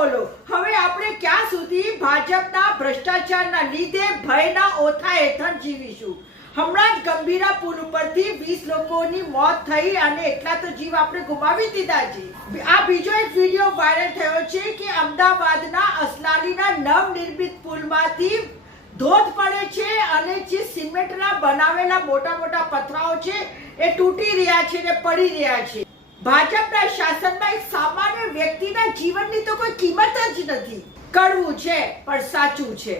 બોલો હવે આપણે ક્યાં સુધી ભાજપના ભ્રષ્ટાચારના લીધે ભયના ઓથા હેઠળ જીવીશું? હમણાં જ ગંભીરા પુલ ઉપરથી 20 લોકોની મોત થઈ અને એટલા તો જીવ આપણે ગુમાવી દીધા છે. આ બીજો એક વિડીયો વાયરલ થયો છે કે અમદાવાદના અસલાલીના નવનિર્મિત પુલમાંથી ધોધ પડે છે અને જે સિમેન્ટના બનાવેલા મોટા મોટા પથરાઓ છે એ તૂટી રહ્યા છે ને પડી રહ્યા છે. ભાજપના શાસનમાં એક સામાન્ય વ્યક્તિના જીવનની તો કોઈ કિંમત જ નથી. કડવું છે પણ સાચું છે.